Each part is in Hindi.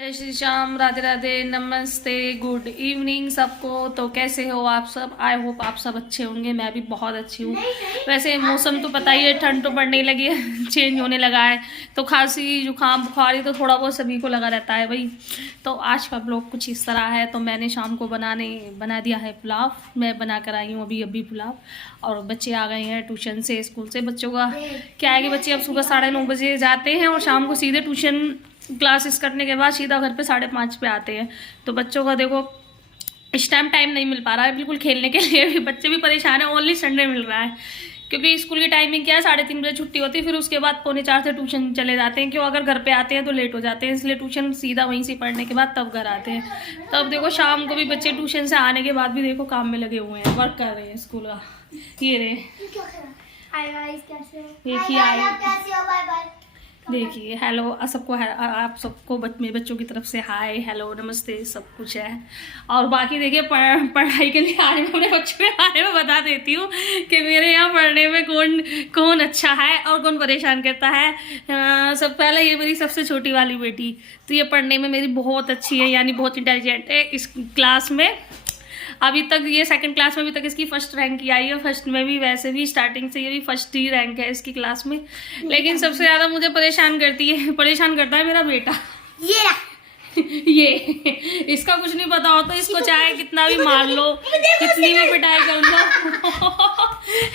जय श्री श्याम, राधे राधे, नमस्ते, गुड इवनिंग सबको। तो कैसे हो आप सब? आई होप आप सब अच्छे होंगे। मैं भी बहुत अच्छी हूँ। वैसे मौसम तो पता ही है, ठंड तो पड़ने लगी है, चेंज होने लगा है, तो खांसी जुकाम बुखारी तो थोड़ा बहुत सभी को लगा रहता है भाई। तो आज का ब्लॉग कुछ इस तरह है। तो मैंने शाम को बना दिया है पुलाव। मैं बना कर आई हूँ अभी पुलाव। और बच्चे आ गए हैं ट्यूशन से, स्कूल से। बच्चों का क्या है कि बच्चे अब सुबह 9:30 बजे जाते हैं और शाम को सीधे ट्यूशन क्लासेस करने के बाद सीधा घर पे 5:30 पे आते हैं। तो बच्चों का देखो इस टाइम नहीं मिल पा रहा है बिल्कुल खेलने के लिए भी। बच्चे भी परेशान हैं, ओनली संडे मिल रहा है, क्योंकि स्कूल की टाइमिंग क्या है, 3:30 बजे छुट्टी होती है, फिर उसके बाद 3:45 से ट्यूशन चले जाते हैं। क्यों, अगर घर पे आते हैं तो लेट हो जाते हैं, इसलिए ट्यूशन सीधा वहीं से पढ़ने के बाद तब घर आते हैं। तब देखो शाम को भी बच्चे ट्यूशन से आने के बाद भी देखो काम में लगे हुए हैं, वर्क कर रहे हैं स्कूल का। ये रहे, देखिए हेलो सबको है, आप सबको मेरे बच्चों की तरफ से हाय हेलो नमस्ते सब कुछ है। और बाकी देखिए पढ़ाई के लिए आज मैं अपने बच्चों के बारे में बता देती हूँ कि मेरे यहाँ पढ़ने में कौन अच्छा है और कौन परेशान करता है। सब पहले ये मेरी सबसे छोटी वाली बेटी, तो ये पढ़ने में मेरी बहुत अच्छी है, यानी बहुत इंटेलिजेंट है। इस क्लास में अभी तक ये 2nd क्लास में अभी तक इसकी फर्स्ट रैंक की आई है। फर्स्ट में भी वैसे भी स्टार्टिंग से ये भी फर्स्ट ही रैंक है इसकी क्लास में। लेकिन सबसे ज़्यादा मुझे परेशान करता है मेरा बेटा। ये इसका कुछ नहीं पता होता, इसको चाहे कितना भी मार लो, कितनी भी पिटाई कर लो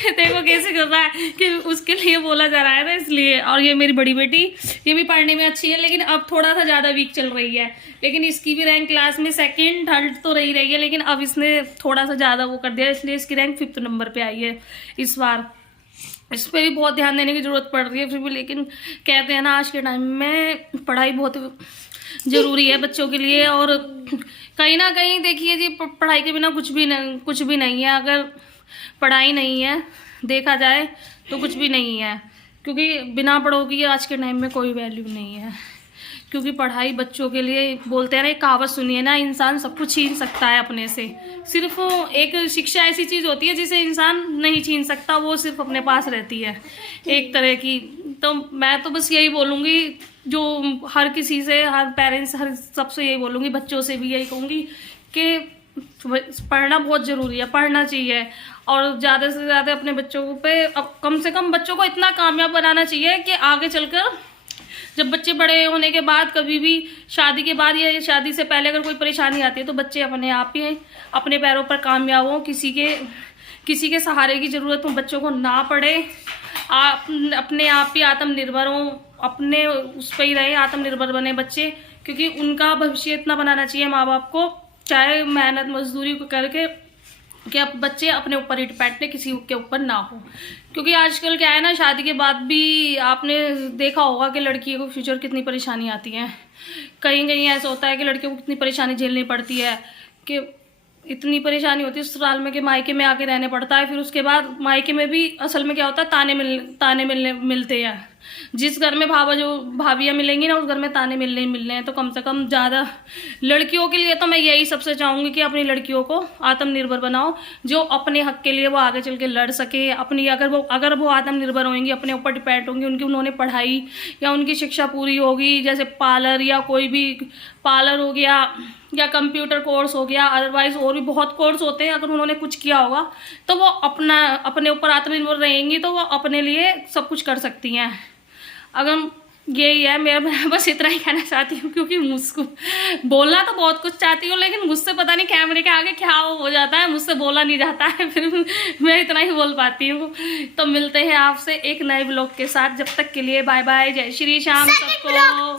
देखो कैसे कर रहा है कि उसके लिए बोला जा रहा है ना, इसलिए। और ये मेरी बड़ी बेटी, ये भी पढ़ने में अच्छी है, लेकिन अब थोड़ा सा ज़्यादा वीक चल रही है। लेकिन इसकी भी रैंक क्लास में 2nd 3rd तो रही है, लेकिन अब इसने थोड़ा सा ज़्यादा वो कर दिया, इसलिए इसकी रैंक 5th नंबर पे आई है इस बार। इस पर भी बहुत ध्यान देने की ज़रूरत पड़ रही है फिर भी। लेकिन कहते हैं ना, आज के टाइम में पढ़ाई बहुत ज़रूरी है बच्चों के लिए। और कहीं ना कहीं देखिए जी, पढ़ाई के बिना कुछ भी नहीं है। अगर पढ़ाई नहीं है देखा जाए तो कुछ भी नहीं है, क्योंकि बिना पढ़ों की आज के टाइम में कोई वैल्यू नहीं है। क्योंकि पढ़ाई बच्चों के लिए, बोलते हैं ना, एक कहावत सुनिए ना, इंसान सब कुछ छीन सकता है अपने से। सिर्फ एक शिक्षा ऐसी चीज़ होती है जिसे इंसान नहीं छीन सकता, वो सिर्फ अपने पास रहती है एक तरह की। तो मैं तो बस यही बोलूँगी, जो हर किसी से, हर पेरेंट्स, हर सबसे यही बोलूँगी, बच्चों से भी यही कहूँगी कि पढ़ना बहुत ज़रूरी है, पढ़ना चाहिए। और ज़्यादा से ज़्यादा अपने बच्चों पे, अब कम से कम बच्चों को इतना कामयाब बनाना चाहिए कि आगे चलकर जब बच्चे बड़े होने के बाद, कभी भी शादी के बाद या शादी से पहले अगर कोई परेशानी आती है, तो बच्चे अपने आप ही अपने पैरों पर कामयाब हों, किसी के सहारे की ज़रूरत हो बच्चों को ना पड़े, अपने आप ही आत्मनिर्भर हों, अपने उस पर ही रहे, आत्मनिर्भर बने बच्चे। क्योंकि उनका भविष्य इतना बनाना चाहिए माँ बाप को, चाहे मेहनत मजदूरी करके, कि अब बच्चे अपने ऊपर ही डिपेंड, किसी के ऊपर ना हो। क्योंकि आजकल क्या है ना, शादी के बाद भी आपने देखा होगा कि लड़कियों को फ्यूचर कितनी परेशानी आती है। कहीं कहीं ऐसा होता है कि लड़कियों को कितनी परेशानी झेलनी पड़ती है, कि इतनी परेशानी होती है ससुराल में कि मायके में आके रहने पड़ता है। फिर उसके बाद मायके में भी असल में क्या होता है, ताने मिलते हैं। जिस घर में भाभियाँ मिलेंगी ना, उस घर में ताने मिलने हैं। तो कम से कम ज़्यादा लड़कियों के लिए तो मैं यही सबसे चाहूँगी कि अपनी लड़कियों को आत्मनिर्भर बनाओ, जो अपने हक के लिए वो आगे चल के लड़ सके। अपनी अगर वो आत्मनिर्भर होंगी, अपने ऊपर डिपेंड होंगी, उन्होंने पढ़ाई या उनकी शिक्षा पूरी होगी, जैसे पार्लर या कोई भी पार्लर हो गया या कंप्यूटर कोर्स हो गया, अदरवाइज और भी बहुत कोर्स होते हैं। अगर उन्होंने कुछ किया होगा तो वो अपने ऊपर आत्मनिर्भर रहेंगी, तो वो अपने लिए सब कुछ कर सकती हैं। अगर यही है मैं बस इतना ही कहना चाहती हूँ, क्योंकि मुझको बोलना तो बहुत कुछ चाहती हूँ, लेकिन मुझसे पता नहीं कैमरे के आगे क्या हो जाता है, मुझसे बोला नहीं जाता है, फिर मैं इतना ही बोल पाती हूँ। तो मिलते हैं आपसे एक नए ब्लॉग के साथ, जब तक के लिए बाय बाय, जय श्री श्याम सबको।